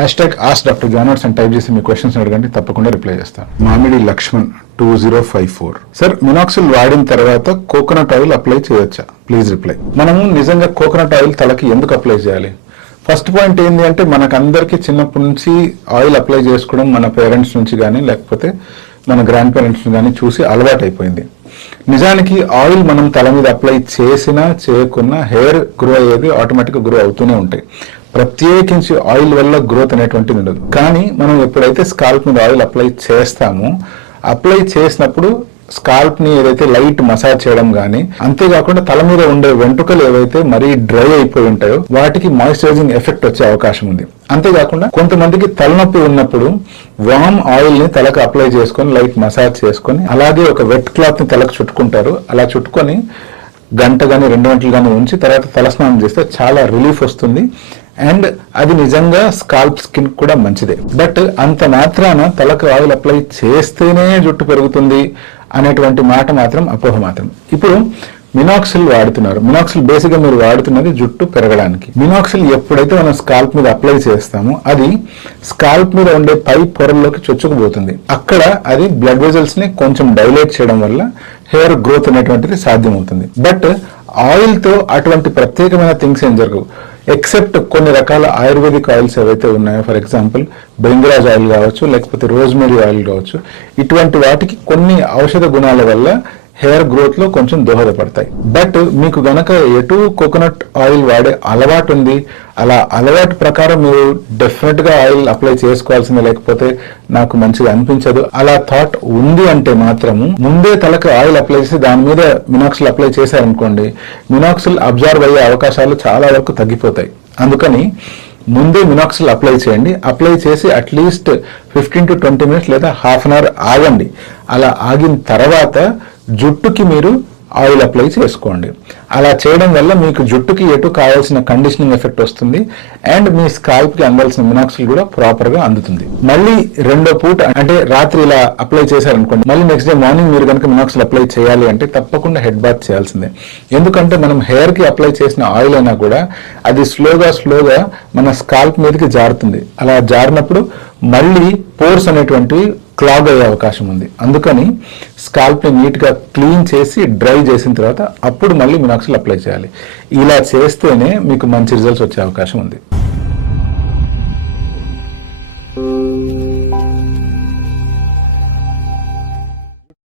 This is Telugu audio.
#AskDrJohnWatts అని టైప్ చేసి మీ క్వశ్చన్స్ అడగండి, తప్పకుండా రిప్లై చేస్తాను. మామిడి లక్ష్మణ్ 2054 సార్, మినాక్సిల్ వాడిన తర్వాత కోకోనట్ ఆయిల్ అప్లై చేయొచ్చా? Please reply. మనము నిజంగా కోకోనట్ ఆయిల్ తలకి ఎందుకు అప్లై చేయాలి? ఫస్ట్ పాయింట్ ఏంటి అంటే, మనకందరికీ చిన్నప్పటి నుంచి ఆయిల్ అప్లై చేసుకోవడం మన పేరెంట్స్ నుంచి కానీ లేకపోతే మన గ్రాండ్ పేరెంట్స్ కానీ చూసి అలవాటు అయిపోయింది. నిజానికి ఆయిల్ మనం తల మీద అప్లై చేసినా చేయకున్నా హెయిర్ గ్రో అయ్యేది ఆటోమేటిక్గా గ్రో అవుతూనే ఉంటాయి. ప్రత్యేకించి ఆయిల్ వల్ల గ్రోత్ అనేటువంటిది ఉండదు. కానీ మనం ఎప్పుడైతే స్కాల్ప్ మీద ఆయిల్ అప్లై చేస్తామో, అప్లై చేసినప్పుడు స్కాల్ప్ ని ఏదైతే లైట్ మసాజ్ చేయడం కానీ, అంతేకాకుండా తల మీద ఉండే వెంట్రుకలు ఏవైతే మరీ డ్రై అయిపోయి ఉంటాయో వాటికి మాయిశ్చరైజింగ్ ఎఫెక్ట్ వచ్చే అవకాశం ఉంది. అంతేకాకుండా కొంతమందికి తలనొప్పి ఉన్నప్పుడు వామ్ ఆయిల్ ని తలకు అప్లై చేసుకొని లైట్ మసాజ్ చేసుకొని, అలాగే ఒక వెట్ క్లాత్ ని తలకు చుట్టుకుంటారు. అలా చుట్టుకొని గంట కానీ 2 గంటలు కానీ ఉంచి తర్వాత తలస్నానం చేస్తే చాలా రిలీఫ్ వస్తుంది. అండ్ అది నిజంగా స్కాల్ప్ స్కిన్ కూడా మంచిదే. బట్ అంత మాత్రాన తలకు ఆయిల్ అప్లై చేస్తేనే జుట్టు పెరుగుతుంది అనేటువంటి మాట మాత్రం అపోహ మాత్రం. ఇప్పుడు మినాక్సిల్ వాడుతున్నారు. మినాక్సిల్ బేసిక్ గా మీరు వాడుతున్నది జుట్టు పెరగడానికి. మినాక్సిల్ ఎప్పుడైతే మనం స్కాల్ప్ మీద అప్లై చేస్తామో అది స్కాల్ప్ మీద ఉండే పై పొరల్లోకి చొచ్చుకుపోతుంది. అక్కడ అది బ్లడ్ వెజల్స్ ని కొంచెం డైలేట్ చేయడం వల్ల హెయిర్ గ్రోత్ అనేటువంటిది సాధ్యమవుతుంది. బట్ ఆయిల్ తో అటువంటి ప్రత్యేకమైన థింగ్స్ ఏం జరగవు, ఎక్సెప్ట్ కొన్ని రకాల ఆయుర్వేదిక్ ఆయిల్స్ ఏవైతే ఉన్నాయో, ఫర్ ఎగ్జాంపుల్ బెంగరాజ్ ఆయిల్ కావచ్చు, లేకపోతే రోజ్మెరీ ఆయిల్ కావచ్చు, ఇటువంటి వాటికి కొన్ని ఔషధ గుణాల వల్ల హెయిర్ గ్రోత్ లో కొంచెం దోహదపడతాయి. బట్ మీకు గనక ఎటు కోకోనట్ ఆయిల్ వాడే అలవాటు ఉంది, అలా అలవాటు ప్రకారం మీరు డెఫినెట్ గా ఆయిల్ అప్లై చేసుకోవాల్సిందే, లేకపోతే నాకు మంచిగా అనిపించదు అలా థాట్ ఉంది అంటే మాత్రము ముందే తలకు ఆయిల్ అప్లై చేసి దాని మీద మినాక్సిల్ అప్లై చేశారనుకోండి, మినాక్సిల్ అబ్జర్వ్ అయ్యే అవకాశాలు చాలా వరకు తగ్గిపోతాయి. అందుకని ముందే మినాక్సిల్ అప్లై చేయండి. అప్లై చేసి అట్లీస్ట్ 15 to 20 minutes లేదా హాఫ్ అన్ అవర్ ఆగండి. అలా ఆగిన తర్వాత జుట్టుకి మీరు ఆయిల్ అప్లై చేసుకోండి. అలా చేయడం వల్ల మీకు జుట్టుకి ఎటు కావాల్సిన కండిషనింగ్ ఎఫెక్ట్ వస్తుంది అండ్ మీ స్కాల్ప్ కి అందాల్సిన మినాక్సిల్ కూడా ప్రాపర్ గా అందుతుంది. మళ్ళీ రెండో పూట అంటే రాత్రి ఇలా అప్లై చేశారనుకోండి, మళ్ళీ నెక్స్ట్ డే మార్నింగ్ మీరు కనుక మినాక్సిల్ అప్లై చేయాలి అంటే తప్పకుండా హెడ్ బాత్ చేయాల్సిందే. ఎందుకంటే మనం హెయిర్ కి అప్లై చేసిన ఆయిల్ అయినా కూడా అది స్లోగా మన స్కాల్ప్ మీదకి జారుతుంది. అలా జారినప్పుడు మళ్ళీ పోర్స్ అనేటువంటివి క్లాగ్ అయ్యే అవకాశం ఉంది. అందుకని స్కాల్ప్ ని నీట్ గా క్లీన్ చేసి డ్రై చేసిన తర్వాత అప్పుడు మళ్ళీ మినాక్సిల్ అప్లై చేయాలి. ఇలా చేస్తేనే మీకు మంచి రిజల్ట్స్ వచ్చే అవకాశం ఉంది.